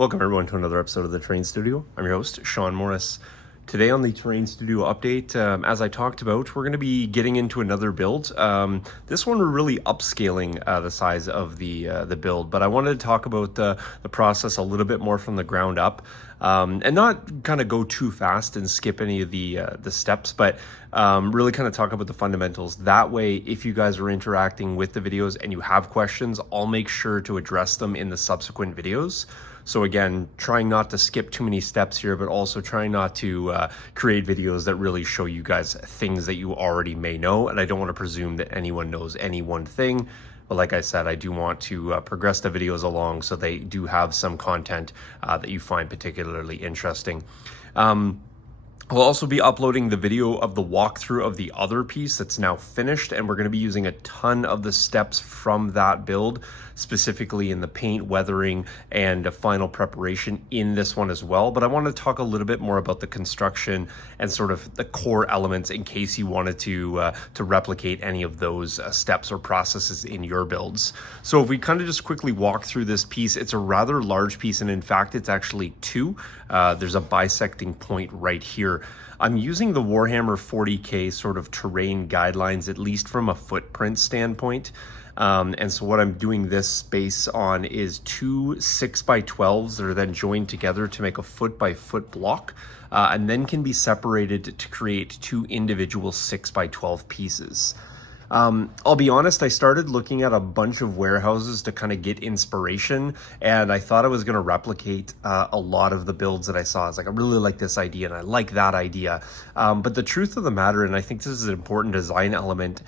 Welcome everyone to another episode of the Terrain Studio. I'm your host, Sean Morris. Today on the Terrain Studio update, as I talked about, we're going to be getting into another build. This one we're really upscaling the size of the build, but I wanted to talk about the process a little bit more from the ground up, and not kind of go too fast and skip any of the steps, but really kind of talk about the fundamentals. That way, if you guys are interacting with the videos and you have questions, I'll make sure to address them in the subsequent videos. So again, trying not to skip too many steps here, but also trying not to create videos that really show you guys things that you already may know. And I don't want to presume that anyone knows any one thing. But like I said, I do want to progress the videos along so they do have some content that you find particularly interesting. We'll also be uploading the video of the walkthrough of the other piece that's now finished, and we're going to be using a ton of the steps from that build, specifically in the paint, weathering, and final preparation in this one as well. But I want to talk a little bit more about the construction and sort of the core elements in case you wanted to replicate any of those steps or processes in your builds. So if we kind of just quickly walk through this piece, it's a rather large piece, and in fact, it's actually two. There's a bisecting point right here. I'm using the Warhammer 40K sort of terrain guidelines, at least from a footprint standpoint. And so what I'm doing this space on is two 6x12s that are then joined together to make a foot-by-foot block, and then can be separated to create two individual 6x12 pieces. I'll be honest, I started looking at a bunch of warehouses to kind of get inspiration, and I thought I was going to replicate a lot of the builds that I saw. It's like, I really like this idea and I like that idea. But the truth of the matter, and I think this is an important design element,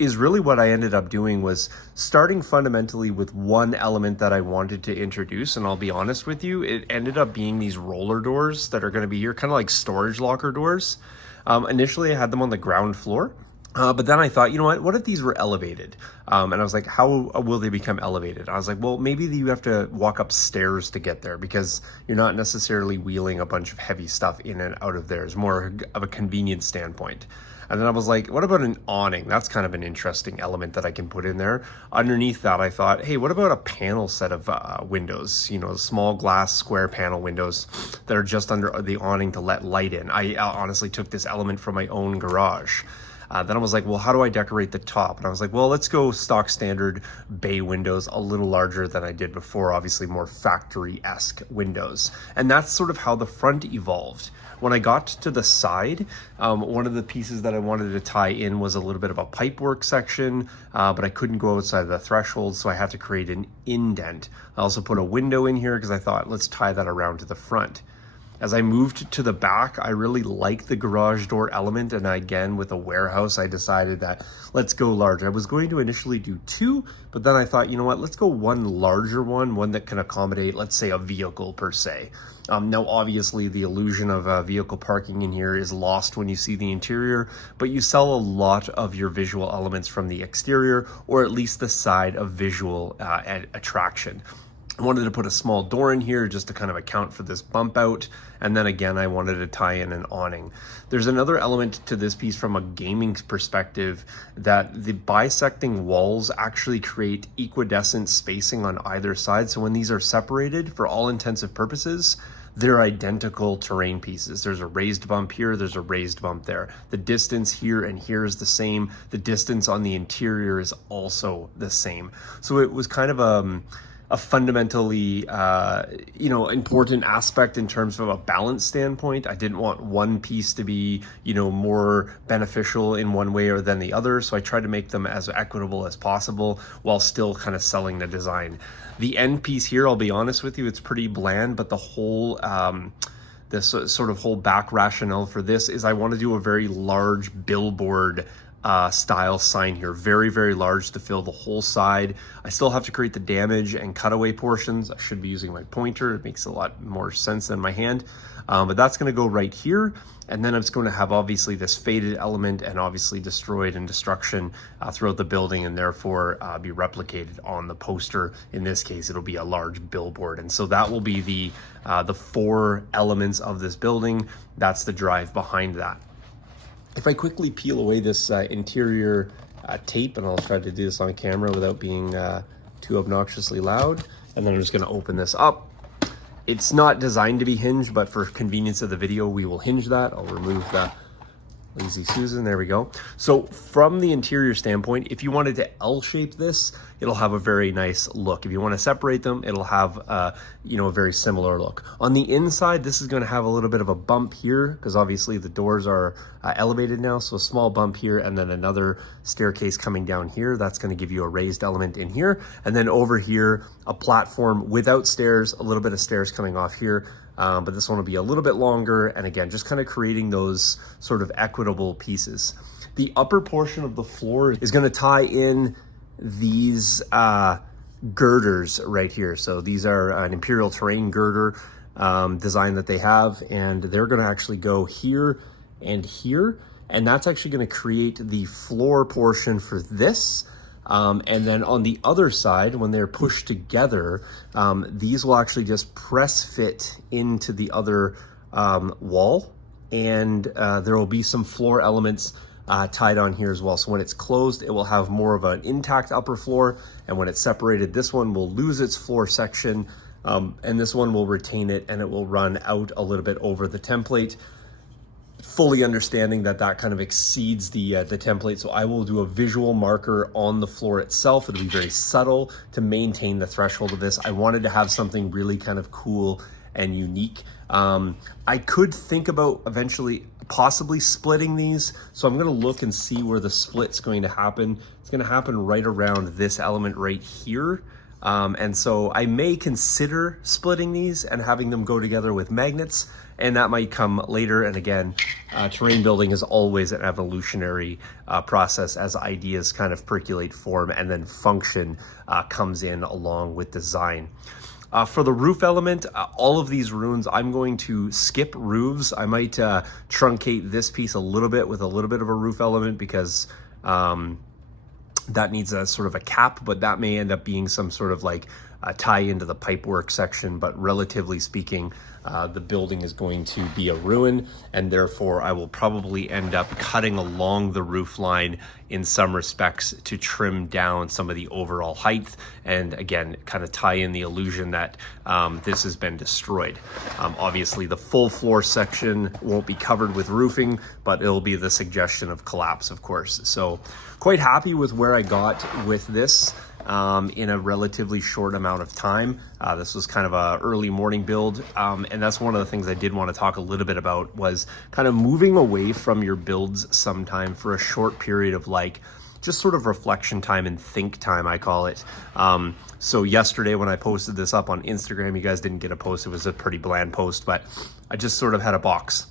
is really what I ended up doing was starting fundamentally with one element that I wanted to introduce. And I'll be honest with you, it ended up being these roller doors that are going to be here, kind of like storage locker doors. Initially, I had them on the ground floor. But then I thought, you know what if these were elevated? And I was like, how will they become elevated? I was like, well, maybe you have to walk up stairs to get there because you're not necessarily wheeling a bunch of heavy stuff in and out of there. It's more of a convenience standpoint. And then I was like, what about an awning? That's kind of an interesting element that I can put in there. Underneath that, I thought, hey, what about a panel set of windows? You know, small glass square panel windows that are just under the awning to let light in. I honestly took this element from my own garage. Then I was like, well, how do I decorate the top? And I was like, well, let's go stock standard bay windows, a little larger than I did before, obviously more factory-esque windows. And that's sort of how the front evolved. When I got to the side, one of the pieces that I wanted to tie in was a little bit of a pipework section, but I couldn't go outside the threshold, so I had to create an indent. I also put a window in here because I thought, let's tie that around to the front. As I moved to the back, I really like the garage door element, and again, with a warehouse, I decided that let's go large. I was going to initially do two, but then I thought, you know what, let's go one larger one that can accommodate, let's say, a vehicle per se. Now, obviously, the illusion of vehicle parking in here is lost when you see the interior, but you sell a lot of your visual elements from the exterior, or at least the side of visual attraction. I wanted to put a small door in here just to kind of account for this bump out. And then again, I wanted to tie in an awning. There's another element to this piece from a gaming perspective that the bisecting walls actually create equidistant spacing on either side. So when these are separated, for all intensive purposes, they're identical terrain pieces. There's a raised bump here, there's a raised bump there. The distance here and here is the same. The distance on the interior is also the same. So it was kind of a fundamentally, important aspect in terms of a balance standpoint. I didn't want one piece to be, more beneficial in one way or than the other. So I tried to make them as equitable as possible while still kind of selling the design. The end piece here, I'll be honest with you, it's pretty bland, but the whole, this sort of whole back rationale for this is I want to do a very large billboard style sign here, very, very large to fill the whole side. I still have to create the damage and cutaway portions. I should be using my pointer. It makes a lot more sense than my hand, but that's going to go right here. And then it's going to have obviously this faded element and obviously destroyed and destruction throughout the building, and therefore be replicated on the poster. In this case, it'll be a large billboard. And so that will be the four elements of this building. That's the drive behind that. If I quickly peel away this interior tape, and I'll try to do this on camera without being too obnoxiously loud, and then I'm just going to open this up. It's not designed to be hinged, but for convenience of the video, we will hinge that. I'll remove the Lazy Susan, there we go. So from the interior standpoint, if you wanted to L-shape this, it'll have a very nice look. If you want to separate them, it'll have a very similar look. On the inside, this is going to have a little bit of a bump here because obviously the doors are elevated now. So a small bump here and then another staircase coming down here. That's going to give you a raised element in here. And then over here, a platform without stairs, a little bit of stairs coming off here. But this one will be a little bit longer. And again, just kind of creating those sort of equitable pieces. The upper portion of the floor is going to tie in these girders right here. So these are an Imperial Terrain girder design that they have, and they're going to actually go here and here. And that's actually going to create the floor portion for this. And then on the other side, when they're pushed together, these will actually just press fit into the other wall. And there will be some floor elements tied on here as well. So when it's closed, it will have more of an intact upper floor. And when it's separated, this one will lose its floor section. And this one will retain it, and it will run out a little bit over the template, fully understanding that that kind of exceeds the template. So I will do a visual marker on the floor itself. It'll be very subtle to maintain the threshold of this. I wanted to have something really kind of cool and unique. I could think about eventually possibly splitting these. So I'm going to look and see where the split's going to happen. It's going to happen right around this element right here. And so I may consider splitting these and having them go together with magnets, and that might come later. And again, terrain building is always an evolutionary process as ideas kind of percolate, form, and then function comes in along with design. For the roof element, all of these runes, I'm going to skip roofs. I might truncate this piece a little bit with a little bit of a roof element because that needs a sort of a cap, but that may end up being some sort of like tie into the pipework section. But relatively speaking, the building is going to be a ruin, and therefore I will probably end up cutting along the roof line in some respects to trim down some of the overall height, and again, kind of tie in the illusion that this has been destroyed. Obviously, the full floor section won't be covered with roofing, but it'll be the suggestion of collapse, of course. So quite happy with where I got with this. In a relatively short amount of time. This was kind of a early morning build, and that's one of the things I did want to talk a little bit about, was kind of moving away from your builds sometime for a short period of like just sort of reflection time and think time, I call it. So yesterday when I posted this up on Instagram, you guys didn't get a post. It was a pretty bland post, but I just sort of had a box.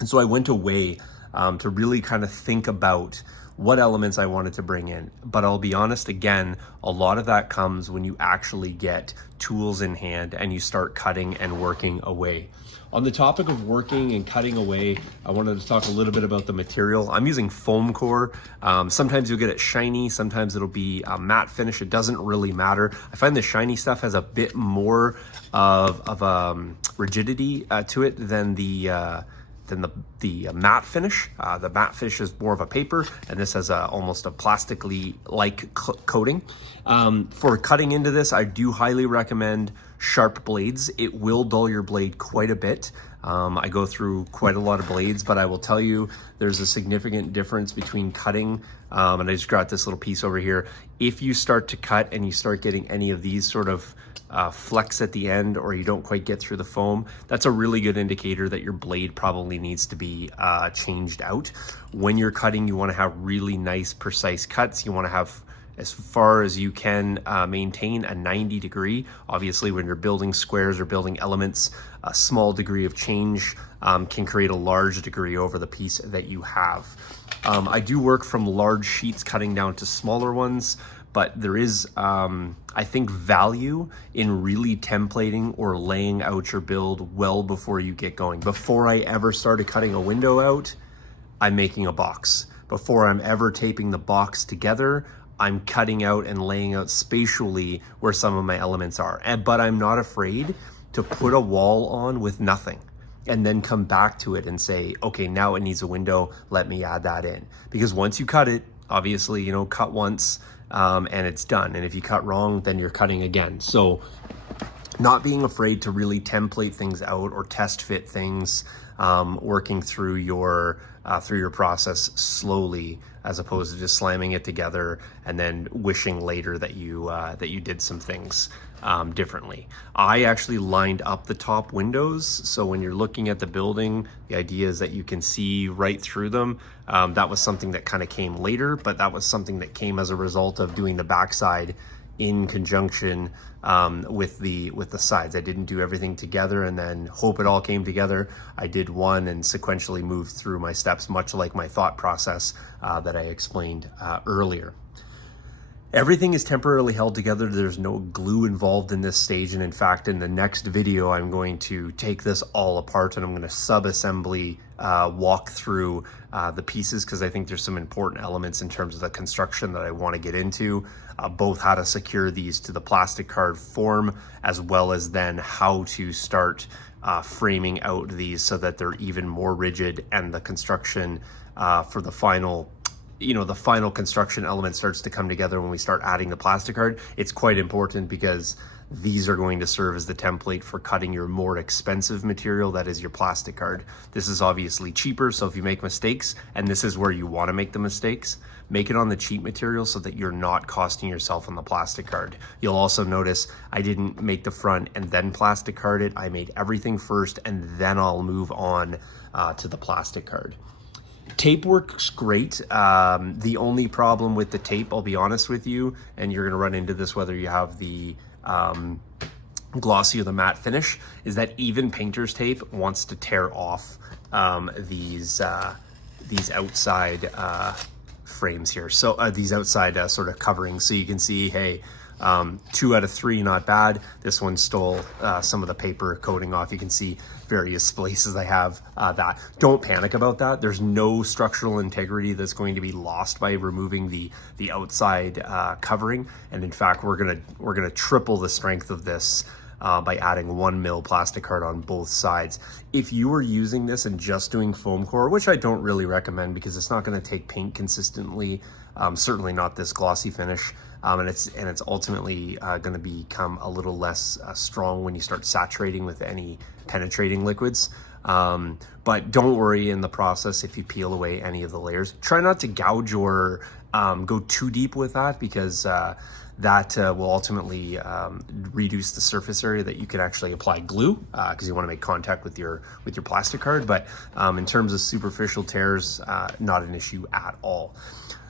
And so I went away to really kind of think about what elements I wanted to bring in. But I'll be honest, again, a lot of that comes when you actually get tools in hand and you start cutting and working away. On the topic of working and cutting away, I wanted to talk a little bit about the material. I'm using foam core. Sometimes you'll get it shiny, sometimes it'll be a matte finish. It doesn't really matter. I find the shiny stuff has a bit more of rigidity to it than the matte finish. The matte finish is more of a paper, and this has almost a plastically like coating. For cutting into this, I do highly recommend sharp blades. It will dull your blade quite a bit. I go through quite a lot of blades, but I will tell you there's a significant difference between cutting, and I just got this little piece over here. If you start to cut and you start getting any of these sort of flex at the end, or you don't quite get through the foam, that's a really good indicator that your blade probably needs to be changed out. When you're cutting, you want to have really nice, precise cuts. You want to have, as far as you can, maintain a 90 degree. Obviously, when you're building squares or building elements, a small degree of change can create a large degree over the piece that you have. I do work from large sheets cutting down to smaller ones, but there is, I think, value in really templating or laying out your build well before you get going. Before I ever started cutting a window out, I'm making a box. Before I'm ever taping the box together, I'm cutting out and laying out spatially where some of my elements are. But I'm not afraid to put a wall on with nothing and then come back to it and say, okay, now it needs a window, let me add that in. Because once you cut it, obviously, cut once, and it's done. And if you cut wrong, then you're cutting again. So not being afraid to really template things out or test fit things, working through your process slowly, as opposed to just slamming it together and then wishing later that you did some things differently. I actually lined up the top windows, so when you're looking at the building, the idea is that you can see right through them. That was something that kind of came later, but that was something that came as a result of doing the backside in conjunction with the sides. I didn't do everything together and then hope it all came together. I did one and sequentially moved through my steps, much like my thought process that I explained earlier. Everything is temporarily held together. There's no glue involved in this stage. And in fact, in the next video, I'm going to take this all apart and I'm going to sub-assembly walk through the pieces, because I think there's some important elements in terms of the construction that I want to get into, both how to secure these to the plastic card form, as well as then how to start framing out these so that they're even more rigid, and the construction for the final construction element starts to come together when we start adding the plastic card. It's quite important because these are going to serve as the template for cutting your more expensive material, that is your plastic card. This is obviously cheaper, so if you make mistakes, and this is where you want to make the mistakes, make it on the cheap material so that you're not costing yourself on the plastic card. You'll also notice I didn't make the front and then plastic card it. I made everything first and then I'll move on to the plastic card. Tape works great. The only problem with the tape, I'll be honest with you, and you're going to run into this whether you have the glossy or the matte finish, is that even painter's tape wants to tear off these outside frames here. So these outside sort of coverings. So you can see, hey, 2 out of 3, not bad. This one stole some of the paper coating off. You can see various places I have that. Don't panic about that. There's no structural integrity that's going to be lost by removing the outside covering. And in fact, we're gonna triple the strength of this by adding 1 mil plastic card on both sides. If you are using this and just doing foam core, which I don't really recommend because it's not going to take paint consistently, certainly not this glossy finish, and it's ultimately going to become a little less strong when you start saturating with any penetrating liquids. But don't worry in the process if you peel away any of the layers. Try not to gouge or go too deep with that, because that will ultimately reduce the surface area that you can actually apply glue, because you want to make contact with your plastic card. But in terms of superficial tears, not an issue at all.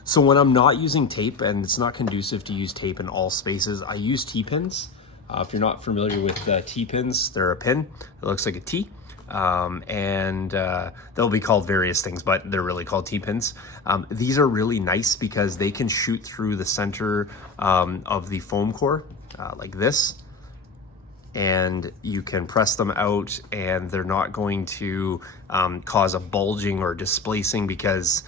So when I'm not using tape, and it's not conducive to use tape in all spaces, I use T-pins. If you're not familiar with T-pins, they're a pin that looks like a T. And they'll be called various things, but they're really called T-pins. These are really nice because they can shoot through the center of the foam core like this, and you can press them out and they're not going to cause a bulging or displacing, because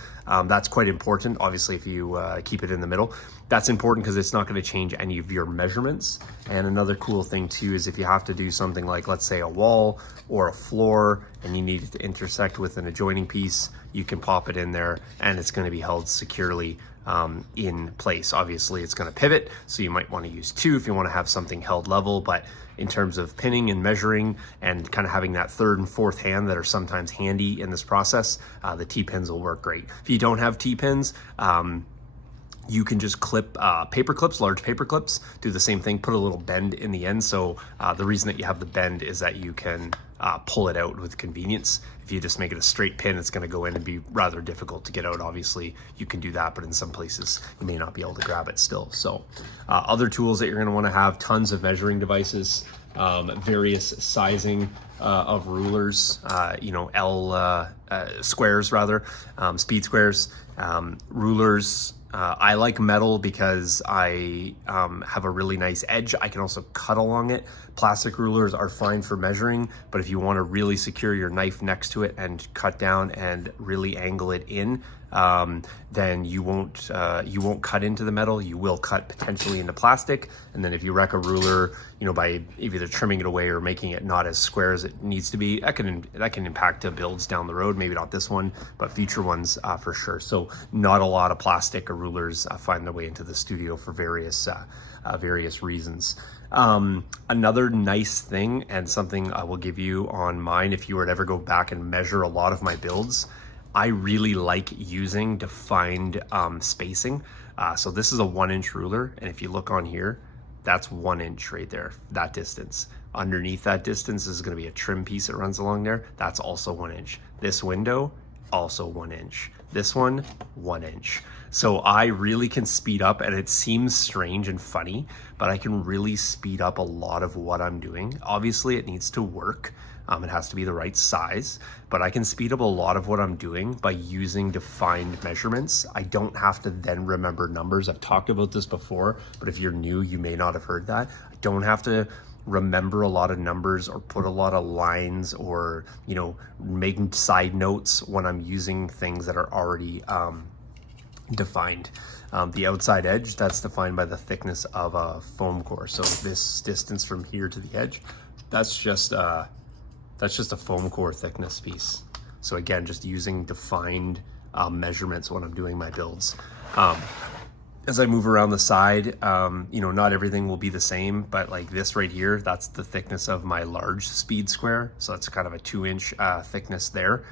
that's quite important. Obviously, if you keep it in the middle, that's important because it's not going to change any of your measurements. And another cool thing too is if you have to do something like, let's say, a wall or a floor, and you need it to intersect with an adjoining piece, you can pop it in there and it's going to be held securely in place. Obviously, it's going to pivot, so you might want to use 2 if you want to have something held level. But in terms of pinning and measuring and kind of having that 3rd and 4th hand that are sometimes handy in this process, the T-pins will work great. If you don't have T-pins, you can just clip paper clips, large paper clips, do the same thing, put a little bend in the end. So the reason that you have the bend is that you can pull it out with convenience. If you just make it a straight pin, it's going to go in and be rather difficult to get out. Obviously, you can do that, but in some places you may not be able to grab it still. So other tools that you're going to want to have, tons of measuring devices, various sizing of rulers, L squares rather, speed squares, rulers. I like metal because I have a really nice edge. I can also cut along it. Plastic rulers are fine for measuring, but if you want to really secure your knife next to it and cut down and really angle it in, then you won't cut into the metal. You will cut potentially into plastic. And then if you wreck a ruler, you know, by either trimming it away or making it not as square as it needs to be, that can impact builds down the road. Maybe not this one, but future ones for sure. So not a lot of plastic or rulers find their way into the studio for various reasons. Another nice thing, and something I will give you on mine, if you were to ever go back and measure a lot of my builds, I really like using defined spacing. So this is a 1-inch ruler, and if you look on here, that's 1 inch right there, that distance. Underneath that distance is going to be a trim piece that runs along there. That's also 1 inch. This window, also 1 inch. This one, 1 inch. So I really can speed up, and it seems strange and funny, but I can really speed up a lot of what I'm doing. Obviously it needs to work. It has to be the right size, but I can speed up a lot of what I'm doing by using defined measurements. I don't have to then remember numbers. I've talked about this before, but if you're new, you may not have heard that. I don't have to remember a lot of numbers or put a lot of lines or, you know, making side notes when I'm using things that are already defined. The outside edge, that's defined by the thickness of a foam core. So this distance from here to the edge, that's just a foam core thickness piece. So again, just using defined measurements when I'm doing my builds. As I move around the side, you know, not everything will be the same, but like this right here, that's the thickness of my large speed square. So that's kind of a 2-inch thickness there.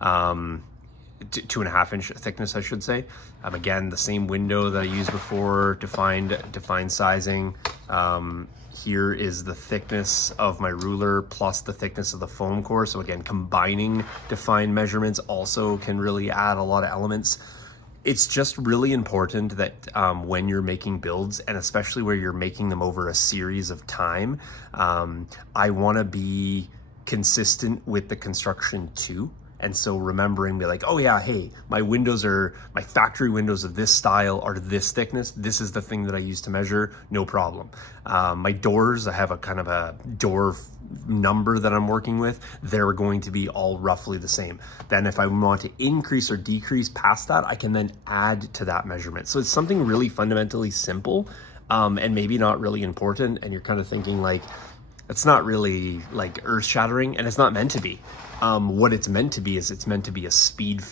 2.5 inch thickness, I should say. Again, the same window that I used before, defined sizing. Here is the thickness of my ruler plus the thickness of the foam core. So again, combining defined measurements also can really add a lot of elements. It's just really important that when you're making builds, and especially where you're making them over a series of time, I want to be consistent with the construction too. And so remembering, be like, oh yeah, hey, my factory windows of this style are this thickness. This is the thing that I use to measure, no problem. My doors, I have a kind of a door number that I'm working with. They're going to be all roughly the same. Then if I want to increase or decrease past that, I can then add to that measurement. So it's something really fundamentally simple and maybe not really important. And you're kind of thinking like, it's not really like earth shattering, and it's not meant to be. What it's meant to be is it's meant to be a speed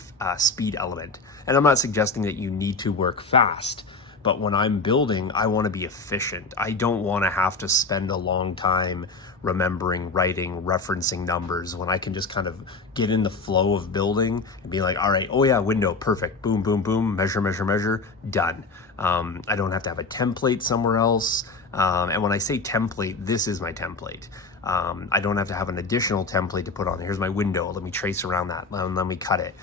element. And I'm not suggesting that you need to work fast, but when I'm building, I want to be efficient. I don't want to have to spend a long time remembering, writing, referencing numbers when I can just kind of get in the flow of building and be like, all right, oh yeah, window, perfect, boom, boom, boom, measure, measure, measure, done. I don't have to have a template somewhere else. And when I say template, this is my template. I don't have to have an additional template to put on. Here's my window. Let me trace around that. Let me cut it.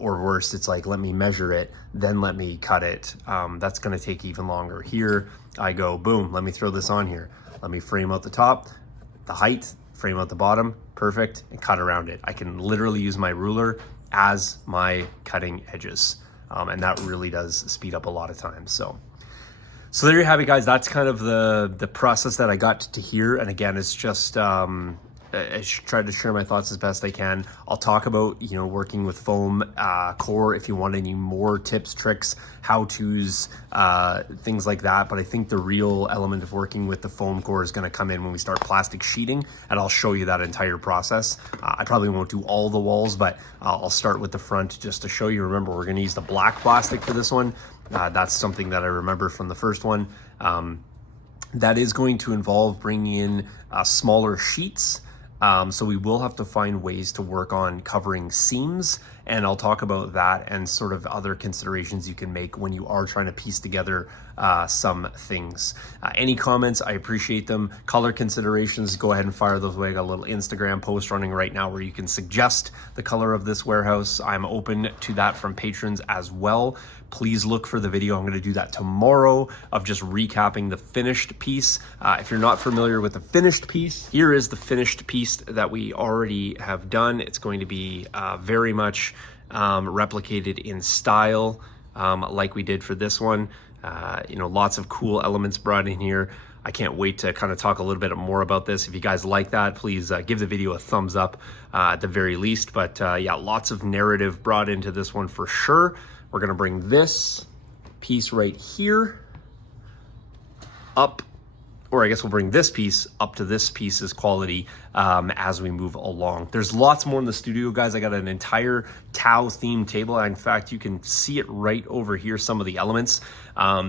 Or worse, it's like, let me measure it, then let me cut it. That's going to take even longer. Here I go, boom, let me throw this on here. Let me frame out the top, the height, frame out the bottom, perfect, and cut around it. I can literally use my ruler as my cutting edges. And that really does speed up a lot of time. So there you have it, guys. That's kind of the process that I got to hear. And again, it's just I tried to share my thoughts as best I can. I'll talk about, you know, working with foam core if you want any more tips, tricks, how-tos, things like that. But I think the real element of working with the foam core is going to come in when we start plastic sheeting, and I'll show you that entire process. I probably won't do all the walls, but I'll start with the front just to show you. Remember, we're going to use the black plastic for this one. That's something that I remember from the first one. That is going to involve bringing in smaller sheets. So we will have to find ways to work on covering seams, and I'll talk about that and sort of other considerations you can make when you are trying to piece together some things. Any comments, I appreciate them. Color considerations, go ahead and fire those away. I got a little Instagram post running right now where you can suggest the color of this warehouse. I'm open to that from patrons as well. Please look for the video. I'm going to do that tomorrow of just recapping the finished piece. If you're not familiar with the finished piece, here is the finished piece that we already have done. It's going to be very much replicated in style. like we did for this one. You know, lots of cool elements brought in here. I can't wait to kind of talk a little bit more about this. If you guys like that, please give the video a thumbs up at the very least. But yeah, lots of narrative brought into this one for sure. We're gonna bring this piece right here up, or I guess we'll bring this piece up to this piece's quality as we move along. There's lots more in the studio, guys. I got an entire Tau themed table. In fact, you can see it right over here, some of the elements.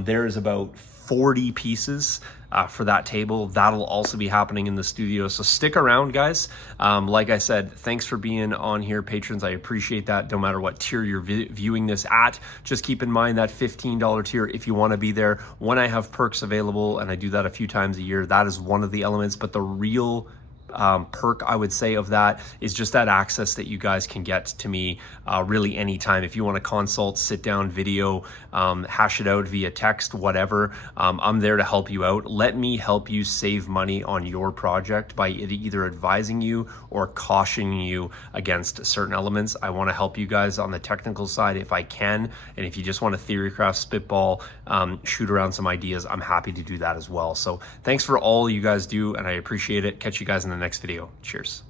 There's about 40 pieces for that table. That'll also be happening in the studio, so stick around, guys. Like I said, thanks for being on here, patrons. I appreciate that no matter what tier you're viewing this at. Just keep in mind that $15 tier if you want to be there. When I have perks available, and I do that a few times a year, that is one of the elements, but the real perk, I would say, of that is just that access that you guys can get to me really anytime. If you want to consult, sit down, video, hash it out via text, whatever, I'm there to help you out. Let me help you save money on your project by either advising you or cautioning you against certain elements. I want to help you guys on the technical side if I can, and if you just want to theorycraft, spitball, shoot around some ideas, I'm happy to do that as well. So thanks for all you guys do, and I appreciate it. Catch you guys in the next video. Cheers.